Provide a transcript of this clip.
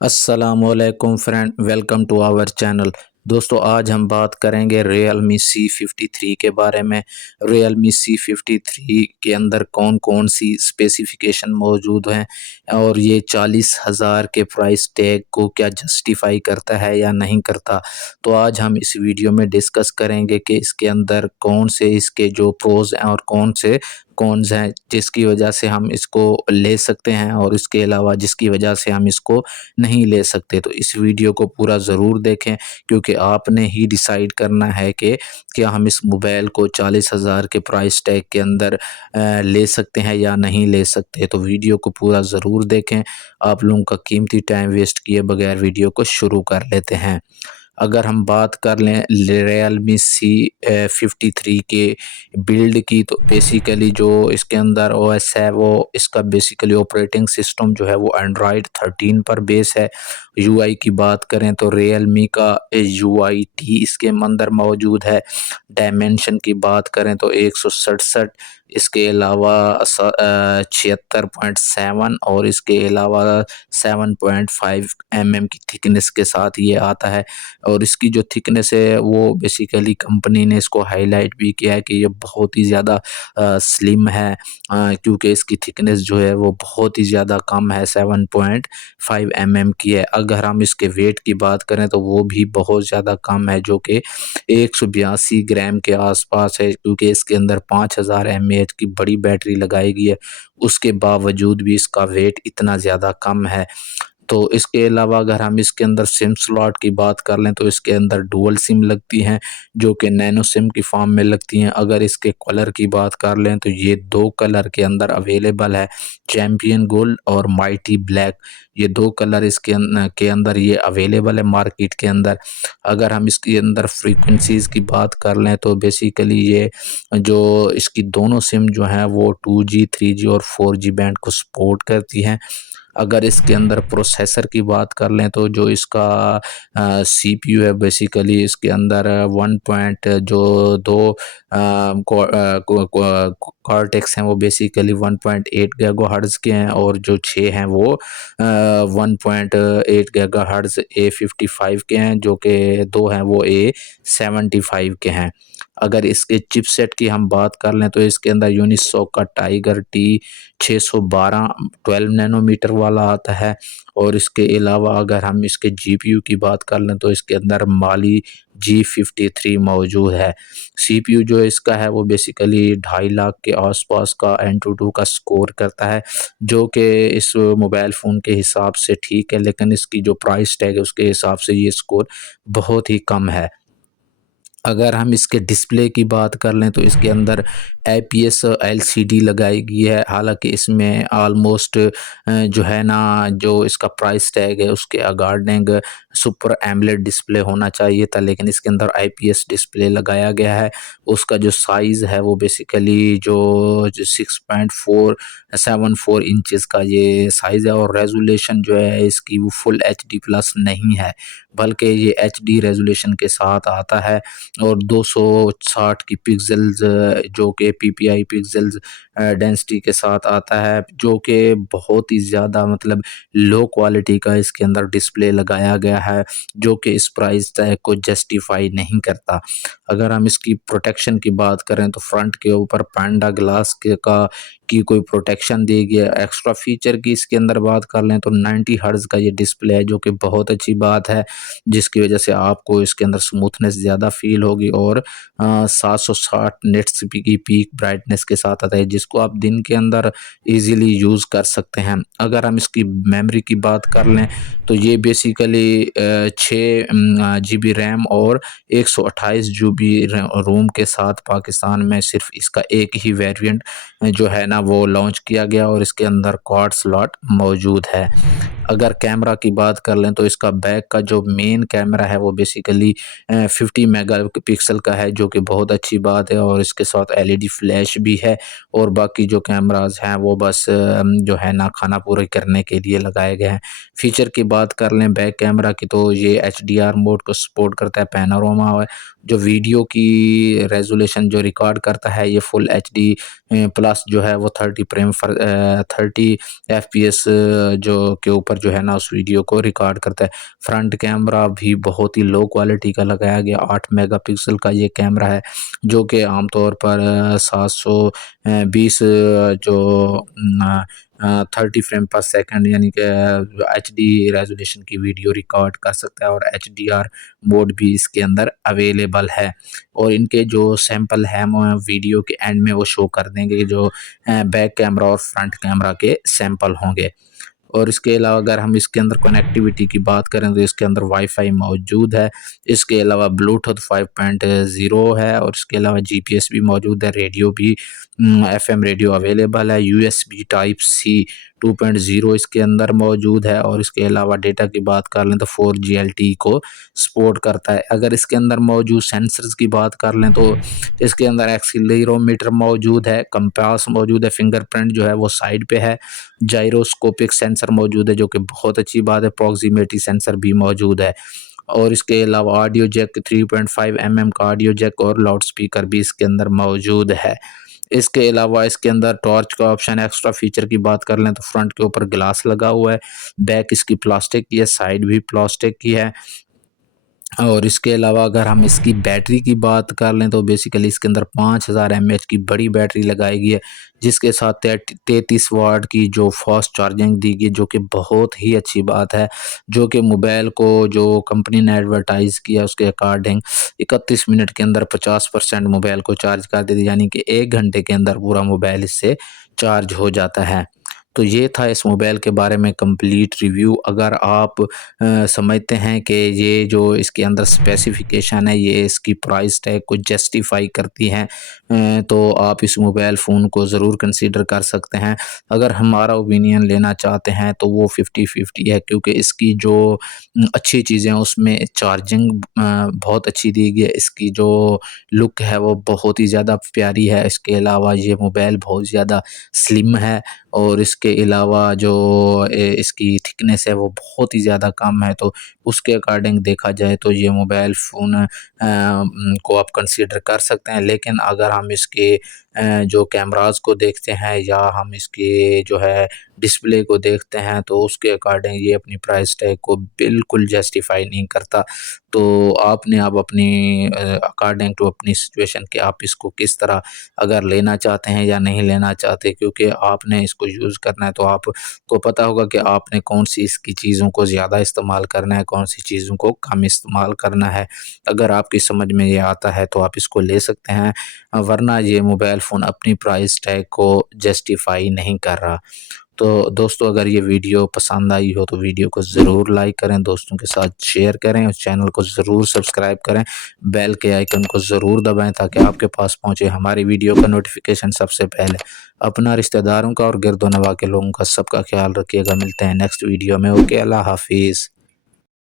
अस्सलामुअलैकुम friend, welcome to our channel. दोस्तों, आज हम बात करेंगे Realme C53 के बारे में। Realme C53 के अंदर कौन कौन सी स्पेसिफिकेशन मौजूद हैं और ये 40,000 के प्राइस टैग को क्या जस्टिफाई करता है या नहीं करता। तो आज हम इस वीडियो में डिस्कस करेंगे कि इसके अंदर कौन से इसके जो प्रोज हैं और कौन से कॉन्स हैं जिसकी वजह से हम इसको ले सकते हैं और इसके अलावा जिसकी वजह से हम इसको नहीं ले सकते। तो इस वीडियो को पूरा ज़रूर देखें, क्योंकि आपने ही डिसाइड करना है कि क्या हम इस मोबाइल को 40,000 के प्राइस टैग के अंदर ले सकते हैं या नहीं ले सकते। तो वीडियो को पूरा ज़रूर देखें। आप लोगों का कीमती टाइम वेस्ट किए बगैर वीडियो को शुरू कर लेते हैं। अगर हम बात कर लें Realme C53 के बिल्ड की, तो बेसिकली जो इसके अंदर ओएस है वो इसका बेसिकली ऑपरेटिंग सिस्टम जो है वो एंड्रॉयड 13 पर बेस है। यूआई की बात करें तो Realme का UIT इसके अंदर मौजूद है। डायमेंशन की बात करें तो 167, इसके अलावा 76.7 और इसके अलावा 7.5 की थिकनेस के साथ ये आता है। और इसकी जो थिकनेस है वो बेसिकली कंपनी ने इसको हाईलाइट भी किया है कि ये बहुत ही ज़्यादा स्लिम है, क्योंकि इसकी थिकनेस जो है वो बहुत ही ज़्यादा कम है, 7.5 की है। अगर हम इसके वेट की बात करें तो वो भी बहुत ज़्यादा कम है, जो कि 182 ग्राम के आसपास है, क्योंकि इसके अंदर 5000 mAh की बड़ी बैटरी लगाई गई है। उसके बावजूद भी इसका वेट इतना ज़्यादा कम है। तो इसके अलावा अगर हम इसके अंदर सिम स्लॉट की बात कर लें तो इसके अंदर डुअल सिम लगती हैं, जो कि नैनो सिम की फॉर्म में लगती हैं। अगर इसके कलर की बात कर लें तो ये दो कलर के अंदर अवेलेबल है, चैम्पियन गोल्ड और माइटी ब्लैक। ये दो कलर के अंदर ये अवेलेबल है मार्केट के अंदर। अगर हम इसके अंदर फ्रीक्वेंसीज़ की बात कर लें तो बेसिकली ये जो इसकी दोनों सिम जो हैं वो 2G 3G और 4G बैंड को सपोर्ट करती हैं। अगर इसके अंदर प्रोसेसर की बात कर लें तो जो इसका सीपीयू है, बेसिकली इसके अंदर 1 पॉइंट जो दो कॉर्टेक्स हैं वो बेसिकली 1.8 गीगाहर्ट्ज़ के हैं, और जो 6 हैं वो 1.8 गीगाहर्ट्ज़ A55 के हैं, जो कि दो हैं वो A75 के हैं। अगर इसके चिपसेट की हम बात कर लें तो इसके अंदर यूनिसॉक का टाइगर T612 12 नैनोमीटर वाला आता है। और इसके अलावा अगर हम इसके जीपीयू की बात कर लें तो इसके अंदर माली G53 मौजूद है। सीपीयू जो इसका है वो बेसिकली 2.5 लाख के आसपास का Antutu का स्कोर करता है, जो कि इस मोबाइल फ़ोन के हिसाब से ठीक है, लेकिन इसकी जो प्राइस टैग है उसके हिसाब से ये स्कोर बहुत ही कम है। अगर हम इसके डिस्प्ले की बात कर लें तो इसके अंदर आईपीएस एलसीडी लगाई गई है। हालांकि इसमें ऑलमोस्ट जो है ना, जो इसका प्राइस टैग है उसके अकॉर्डिंग सुपर एमोलेड डिस्प्ले होना चाहिए था, लेकिन इसके अंदर आईपीएस डिस्प्ले लगाया गया है। उसका जो साइज़ है वो बेसिकली जो 6.474 इंचज़ का ये साइज़ है, और रेजोल्यूशन जो है इसकी वो फुल एचडी प्लस नहीं है, बल्कि ये एचडी रेजोल्यूशन के साथ आता है। और 260 की पिक्सेल्स जो कि पीपीआई पिक्सेल्स डेंसिटी के साथ आता है, जो कि बहुत ही ज़्यादा मतलब लो क्वालिटी का इसके अंदर डिस्प्ले लगाया गया है, जो कि इस प्राइस टैग को जस्टिफाई नहीं करता। अगर हम इसकी प्रोटेक्शन की बात करें तो फ्रंट के ऊपर पैंडा ग्लास की कोई प्रोटेक्शन दी गई है। एक्स्ट्रा फीचर की इसके अंदर बात कर लें तो 90 हर्ट्ज़ का ये डिस्प्ले है, जो कि बहुत अच्छी बात है, जिसकी वजह से आपको इसके अंदर स्मूथनेस ज़्यादा फील होगी। और 760 नेट्स की पीक ब्राइटनेस के साथ आता है, जिसको आप दिन के अंदर इजीली यूज़ कर सकते हैं। अगर हम इसकी मेमोरी की बात कर लें तो ये बेसिकली 6 GB रैम और 128 GB रोम के साथ पाकिस्तान में सिर्फ इसका एक ही वेरिएंट जो है ना वो लॉन्च किया गया, और इसके अंदर क्वाड स्लॉट मौजूद है। अगर कैमरा की बात कर लें तो इसका बैक का जो मेन कैमरा है वो बेसिकली 50 मेगापिक्सल का है, जो कि बहुत अच्छी बात है, और इसके साथ एलईडी फ्लैश भी है। और बाकी जो कैमरास हैं वो बस जो है ना खाना पूरा करने के लिए लगाए गए हैं। फीचर की बात कर लें बैक कैमरा की तो ये HDR मोड को सपोर्ट करता है, पैनोरामा है, जो वीडियो की रेजोल्यूशन जो रिकॉर्ड करता है ये फुल HD प्लस जो है वो वो 30 FPS जो के ऊपर जो है ना उस वीडियो को रिकॉर्ड करता है। फ्रंट कैमरा भी बहुत ही लो क्वालिटी का लगाया गया 8 मेगापिक्सल का ये कैमरा है, जो कि आमतौर पर 720 जो 30 फ्रेम पर सेकंड यानी कि HD रेजोल्यूशन की वीडियो रिकॉर्ड कर सकता है, और HDR मोड भी इसके अंदर अवेलेबल है। और इनके जो सैंपल है वीडियो के एंड में वो शो कर देंगे, जो बैक कैमरा और फ्रंट कैमरा के सैंपल होंगे। और इसके अलावा अगर हम इसके अंदर कनेक्टिविटी की बात करें तो इसके अंदर वाईफाई मौजूद है। इसके अलावा ब्लूटूथ 5.0 है, और इसके अलावा GPS भी मौजूद है, रेडियो भी FM रेडियो अवेलेबल है, USB टाइप C 2.0 इसके अंदर मौजूद है। और इसके अलावा डेटा की बात कर लें तो 4G LTE को सपोर्ट करता है। अगर इसके अंदर मौजूद सेंसर्स की बात कर लें तो इसके अंदर एक्सीलरोमीटर मौजूद है, कंपास मौजूद है, फिंगरप्रिंट जो है वो साइड पे है, जायरोस्कोपिक सेंसर मौजूद है जो कि बहुत अच्छी बात है, प्रॉक्सिमिटी सेंसर भी मौजूद है। और इसके अलावा ऑडियो जैक 3.5 mm का ऑडियो जैक और लाउड स्पीकर भी इसके अंदर मौजूद है। इसके अलावा इसके अंदर टॉर्च का ऑप्शन, एक्स्ट्रा फीचर की बात कर लें तो फ्रंट के ऊपर ग्लास लगा हुआ है, बैक इसकी प्लास्टिक की है, साइड भी प्लास्टिक की है। और इसके अलावा अगर हम इसकी बैटरी की बात कर लें तो बेसिकली इसके अंदर 5000 mAh की बड़ी बैटरी लगाई गई है, जिसके साथ 33 वाट की जो फास्ट चार्जिंग दी गई, जो कि बहुत ही अच्छी बात है, जो कि मोबाइल को जो कंपनी ने एडवर्टाइज़ किया उसके अकॉर्डिंग 31 मिनट के अंदर 50% मोबाइल को चार्ज कर देती, यानी कि 1 घंटे के अंदर पूरा मोबाइल इससे चार्ज हो जाता है। तो ये था इस मोबाइल के बारे में कंप्लीट रिव्यू। अगर आप समझते हैं कि ये जो इसके अंदर स्पेसिफिकेशन है ये इसकी प्राइस टैग को जस्टिफाई करती हैं, तो आप इस मोबाइल फ़ोन को ज़रूर कंसीडर कर सकते हैं। अगर हमारा ओपिनियन लेना चाहते हैं तो वो 50-50 है, क्योंकि इसकी जो अच्छी चीज़ें हैं उसमें चार्जिंग बहुत अच्छी दी गई है, इसकी जो लुक है वो बहुत ही ज़्यादा प्यारी है। इसके अलावा ये मोबाइल बहुत ज़्यादा स्लिम है, और इसके अलावा जो इसकी थिकनेस है वो बहुत ही ज़्यादा कम है। तो उसके अकॉर्डिंग देखा जाए तो ये मोबाइल फ़ोन को आप कंसीडर कर सकते हैं। लेकिन अगर हम इसके जो कैमराज़ को देखते हैं या हम इसके जो है डिस्प्ले को देखते हैं तो उसके अकॉर्डिंग ये अपनी प्राइस टैग को बिल्कुल जस्टिफाई नहीं करता। तो आपने अब अपनी अकॉर्डिंग टू अपनी सिचुएशन कि आप इसको किस तरह अगर लेना चाहते हैं या नहीं लेना चाहते, क्योंकि आपने इसको यूज़ करना है तो आपको पता होगा कि आपने कौन-सी इसकी चीज़ों को ज़्यादा इस्तेमाल करना है, कौन-सी चीज़ों को कम इस्तेमाल करना है। अगर आपकी समझ में ये आता है तो आप इसको ले सकते हैं, वरना ये मोबाइल फ़ोन अपनी प्राइस टैग को जस्टिफ़ाई नहीं कर रहा। तो दोस्तों अगर ये वीडियो पसंद आई हो तो वीडियो को ज़रूर लाइक करें, दोस्तों के साथ शेयर करें और चैनल को ज़रूर सब्सक्राइब करें। बेल के आइकन को ज़रूर दबाएँ ताकि आपके पास पहुँचे हमारी वीडियो का नोटिफिकेशन सबसे पहले। अपना, रिश्तेदारों का और गिरदो नवाह के लोगों का सबका ख्याल रखिएगा। मिलते हैं नेक्स्ट वीडियो में। ओके, अल्लाह हाफ़िज़।